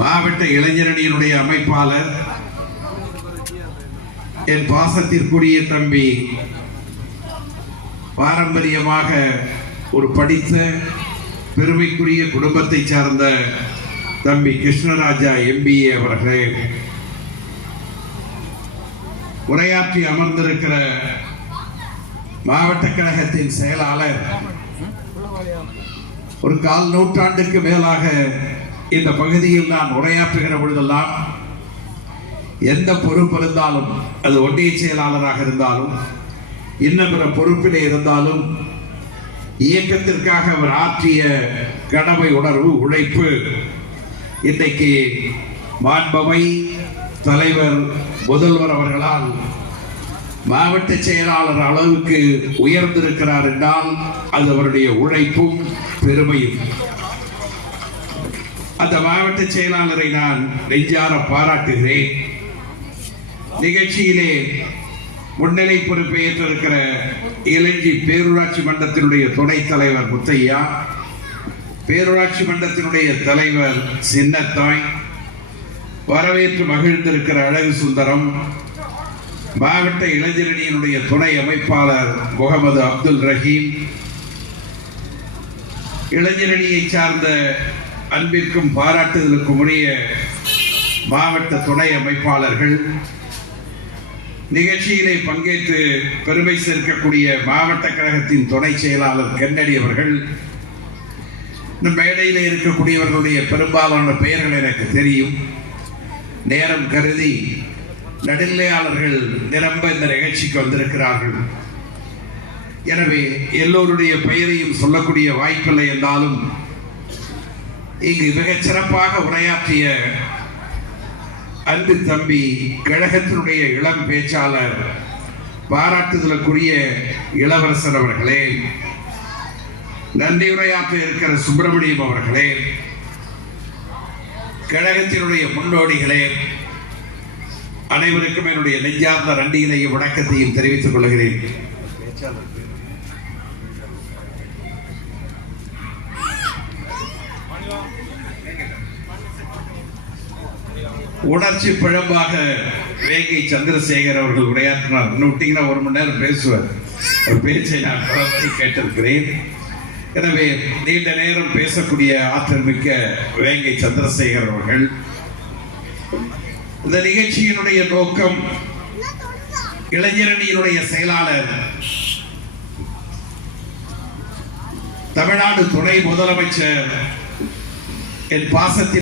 மாவட்ட இளைஞரணியினுடைய அமைப்பாளர், என் பாசத்திற்குரிய தம்பி, பாரம்பரியமாக ஒரு படித்த பெருமைக்குரிய குடும்பத்தை சார்ந்த தம்பி கிருஷ்ணராஜா MBA அவர்களே, உரையாற்றி அமர்ந்திருக்கிற மாவட்ட கழகத்தின் செயலாளர், ஒரு 1/4 நூற்றாண்டுக்கு மேலாக இந்த பகுதியில் நான் உரையாற்றுகிற பொழுதெல்லாம் எந்த பொறுப்பு இருந்தாலும், அது ஒன்றிய செயலாளராக இருந்தாலும் இன்னும் பிற பொறுப்பிலே இருந்தாலும், இயக்கத்திற்காக அவர் ஆற்றிய கடமை உணர்வு, உழைப்பு இன்றைக்கு மாண்பமை தலைவர் முதல்வர் அவர்களால் மாவட்ட செயலாளர் அளவுக்கு உயர்ந்திருக்கிறார் என்றால் அது அவருடைய உழைப்பும் பெருமையும். அந்த மாவட்ட செயலாளரை நான் நெஞ்சார பாராட்டுகிறேன். நிகழ்ச்சியிலே முன்னிலை பொறுப்பை ஏற்றிருக்கிற இலங்கை பேரூராட்சி மன்றத்தினுடைய துணைத் தலைவர் முத்தையா, பேரூராட்சி மன்றத்தினுடைய தலைவர் சின்னத்தாய், வரவேற்று மகிழ்ந்திருக்கிற அழகு சுந்தரம், மாவட்ட இளைஞரணியினுடைய துணை அமைப்பாளர் முகமது அப்துல் ரஹீம், இளைஞரணியை சார்ந்த அன்பிற்கும் பாராட்டுதலுக்கும் உரிய மாவட்ட துணை அமைப்பாளர்கள், நிகழ்ச்சியிலே பங்கேற்று பெருமை சேர்க்கக்கூடிய மாவட்ட கழகத்தின் துணை செயலாளர் கென்னடி அவர்கள், இந்த மேடையில் இருக்கக்கூடியவர்களுடைய பெரும்பாலான பெயர்கள் எனக்கு தெரியும். நேரம் கருதி நடுநிலையாளர்கள் நிரம்ப இந்த நிகழ்ச்சிக்கு வந்திருக்கிறார்கள். எனவே எல்லோருடைய பெயரையும் சொல்லக்கூடிய வாய்ப்பில்லை என்றாலும் இங்கு மிகச் சிறப்பாக உரையாற்றிய அன்பு தம்பி, கழகத்தினுடைய இளம் பேச்சாளர், பாராட்டுதலுக்குரிய இளவரசர் அவர்களே, நன்றி உரையாற்ற இருக்கிற சுப்பிரமணியம் அவர்களே, கழகத்தினுடைய முன்னோடிகளே, அனைவருக்கும் என்னுடைய நெஞ்சார்ந்த நன்றியினையும் வணக்கத்தையும் தெரிவித்துக் கொள்கிறேன். உணர்ச்சி பிழம்பாக வேங்கை சந்திரசேகர் அவர்கள் உரையாற்றினார். இன்னும் விட்டீங்கன்னா 1 மணி நேரம் பேசுவார். ஒரு பேச்சை நான் பலமுறை கேட்டிருக்கிறேன். எனவே நீண்ட நேரம் பேசக்கூடிய ஆற்றல் மிக்க வேங்கை சந்திரசேகர் அவர்கள், இந்த நிகழ்ச்சியினுடைய நோக்கம், இளைஞரணியினுடைய செயலாளர், தமிழ்நாடு துணை முதலமைச்சர், என் பாசத்தில்